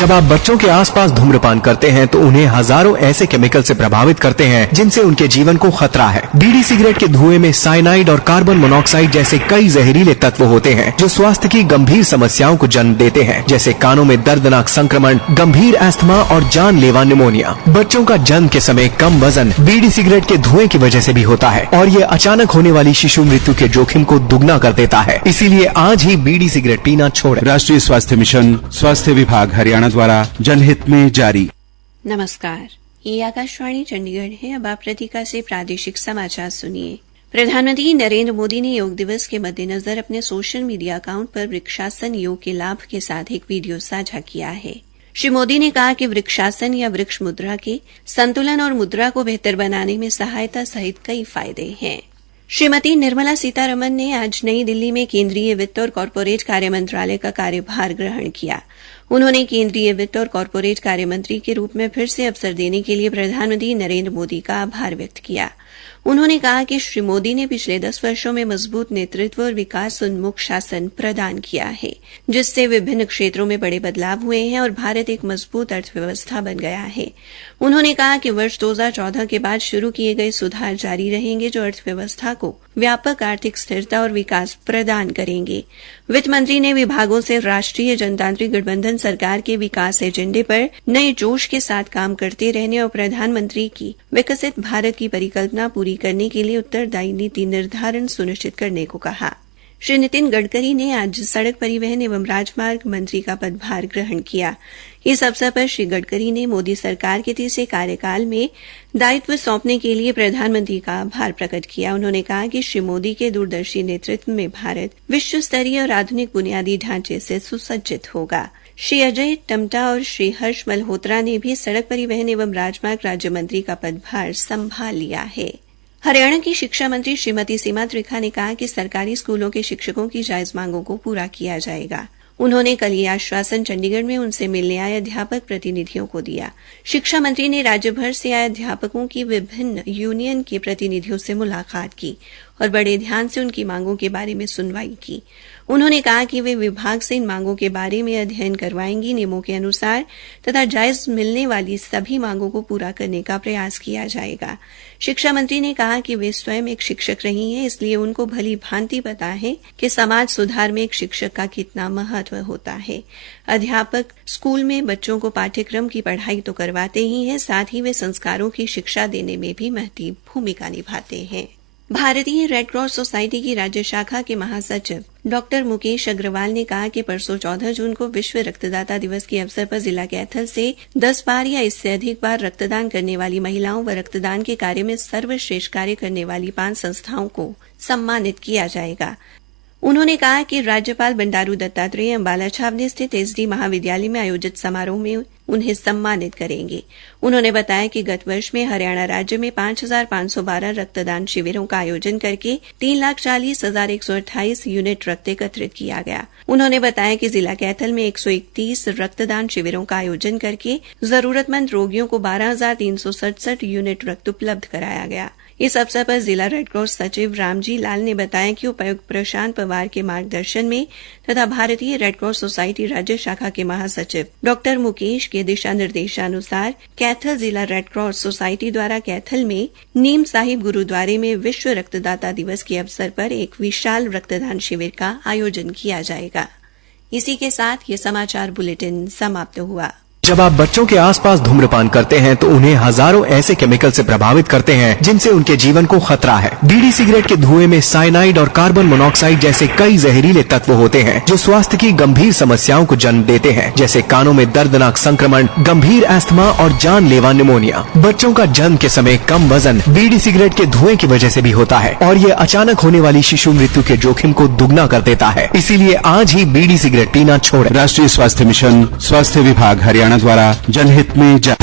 जब आप बच्चों के आसपास धूम्रपान करते हैं तो उन्हें हजारों ऐसे केमिकल से प्रभावित करते हैं जिनसे उनके जीवन को खतरा है। बीड़ी सिगरेट के धुएं में साइनाइड और कार्बन मोनोऑक्साइड जैसे कई जहरीले तत्व होते हैं जो स्वास्थ्य की गंभीर समस्याओं को जन्म देते हैं, जैसे कानों में दर्दनाक संक्रमण, गंभीर अस्थमा और जानलेवा निमोनिया। बच्चों का जन्म के समय कम वजन बीड़ी सिगरेट के धुएं की वजह से भी होता है और ये अचानक होने वाली शिशु मृत्यु के जोखिम को दुगना कर देता है। इसीलिए आज ही बीड़ी सिगरेट पीना छोड़ें। राष्ट्रीय स्वास्थ्य मिशन, स्वास्थ्य विभाग हरियाणा द्वारा जनहित में जारी। नमस्कार, ये आकाशवाणी चंडीगढ़ है। अब आप प्रतिका से प्रादेशिक समाचार सुनिए। प्रधानमंत्री नरेंद्र मोदी ने योग दिवस के मद्देनजर अपने सोशल मीडिया अकाउंट पर वृक्षासन योग के लाभ के साथ एक वीडियो साझा किया है। श्री मोदी ने कहा कि वृक्षासन या वृक्ष मुद्रा के संतुलन और मुद्रा को बेहतर बनाने में सहायता सहित कई फायदे हैं। श्रीमती निर्मला सीतारमण ने आज नई दिल्ली में केंद्रीय वित्त और कॉरपोरेट कार्य मंत्रालय का कार्यभार ग्रहण किया। उन्होंने केंद्रीय वित्त और कॉरपोरेट कार्य मंत्री के रूप में फिर से अवसर देने के लिए प्रधानमंत्री नरेंद्र मोदी का आभार व्यक्त किया। उन्होंने कहा कि श्री मोदी ने पिछले 10 वर्षों में मजबूत नेतृत्व और विकास उन्मुख शासन प्रदान किया है, जिससे विभिन्न क्षेत्रों में बड़े बदलाव हुए हैं और भारत एक मजबूत अर्थव्यवस्था बन गया है। उन्होंने कहा कि वर्ष 2014 के बाद शुरू किए गए सुधार जारी रहेंगे जो अर्थव्यवस्था को व्यापक आर्थिक स्थिरता और विकास प्रदान करेंगे। वित्त मंत्री ने विभागों से राष्ट्रीय जनतांत्रिक गठबंधन सरकार के विकास एजेंडे पर नए जोश के साथ काम करते रहने और प्रधानमंत्री की विकसित भारत की परिकल्पना पूरी करने के लिए उत्तरदायी नीति निर्धारण सुनिश्चित करने को कहा। श्री नितिन गडकरी ने आज सड़क परिवहन एवं राजमार्ग मंत्री का पदभार ग्रहण किया। इस अवसर पर श्री गडकरी ने मोदी सरकार के तीसरे कार्यकाल में दायित्व सौंपने के लिए प्रधानमंत्री का आभार प्रकट किया। उन्होंने कहा कि श्री मोदी के दूरदर्शी नेतृत्व में भारत विश्व स्तरीय और आधुनिक बुनियादी ढांचे से सुसज्जित होगा। श्री अजय टम्टा और श्री हर्ष मल्होत्रा ने भी सड़क परिवहन एवं राजमार्ग राज्य मंत्री का पदभार संभाल लिया है। हरियाणा की शिक्षा मंत्री श्रीमती सीमा त्रिखा ने कहा कि सरकारी स्कूलों के शिक्षकों की जायज मांगों को पूरा किया जाएगा। उन्होंने कल ये आश्वासन चंडीगढ़ में उनसे मिलने आए अध्यापक प्रतिनिधियों को दिया। शिक्षा मंत्री ने राज्य भर से आए अध्यापकों की विभिन्न यूनियन के प्रतिनिधियों से मुलाकात की और बड़े ध्यान से उनकी मांगों के बारे में सुनवाई की। उन्होंने कहा कि वे विभाग से इन मांगों के बारे में अध्ययन करवाएंगी, नियमों के अनुसार तथा जायज मिलने वाली सभी मांगों को पूरा करने का प्रयास किया जाएगा। शिक्षा मंत्री ने कहा कि वे स्वयं एक शिक्षक रही हैं, इसलिए उनको भली भांति पता है कि समाज सुधार में एक शिक्षक का कितना महत्व होता है। अध्यापक स्कूल में बच्चों को पाठ्यक्रम की पढ़ाई तो करवाते ही हैं, साथ ही वे संस्कारों की शिक्षा देने में भी महती भूमिका निभाते हैं। भारतीय रेड क्रॉस सोसाइटी की राज्य शाखा के महासचिव डॉक्टर मुकेश अग्रवाल ने कहा कि परसों 14 जून को विश्व रक्तदाता दिवस के अवसर पर जिला कैथल से 10 बार या इससे अधिक बार रक्तदान करने वाली महिलाओं व रक्तदान के कार्य में सर्वश्रेष्ठ कार्य करने वाली 5 संस्थाओं को सम्मानित किया जाएगा। उन्होंने कहा कि राज्यपाल बंडारू दत्तात्रेय अंबाला छावनी स्थित एसडी महाविद्यालय में आयोजित समारोह में उन्हें सम्मानित करेंगे। उन्होंने बताया कि गत वर्ष में हरियाणा राज्य में 5,512 रक्तदान शिविरों का आयोजन करके 3,40,128 यूनिट रक्त एकत्रित किया गया। उन्होंने बताया कि जिला कैथल में 131 रक्तदान शिविरों का आयोजन करके जरूरतमंद रोगियों को 12,367 यूनिट रक्त उपलब्ध कराया गया। इस अवसर पर जिला रेड क्रॉस सचिव रामजी लाल ने बताया कि उपायुक्त प्रशांत पवार के मार्गदर्शन में तथा भारतीय रेड क्रॉस सोसाइटी राज्य शाखा के महासचिव डॉक्टर मुकेश के दिशा निर्देशानुसार कैथल जिला रेड क्रॉस सोसाइटी द्वारा कैथल में नीम साहिब गुरुद्वारे में विश्व रक्तदाता दिवस के अवसर पर एक विशाल रक्तदान शिविर का आयोजन किया जाएगा। इसी के साथ ये समाचार बुलेटिन समाप्त हुआ। जब आप बच्चों के आसपास धूम्रपान करते हैं तो उन्हें हजारों ऐसे केमिकल से प्रभावित करते हैं जिनसे उनके जीवन को खतरा है। बीड़ी सिगरेट के धुएं में साइनाइड और कार्बन मोनोऑक्साइड जैसे कई जहरीले तत्व होते हैं जो स्वास्थ्य की गंभीर समस्याओं को जन्म देते हैं, जैसे कानों में दर्दनाक संक्रमण, गंभीर अस्थमा और जानलेवा निमोनिया। बच्चों का जन्म के समय कम वजन बीड़ी सिगरेट के धुएं की वजह से भी होता है और ये अचानक होने वाली शिशु मृत्यु के जोखिम को दुगना कर देता है। इसीलिए आज ही बीड़ी सिगरेट पीना छोड़ें। राष्ट्रीय स्वास्थ्य मिशन, स्वास्थ्य विभाग हरियाणा द्वारा जनहित में जारी।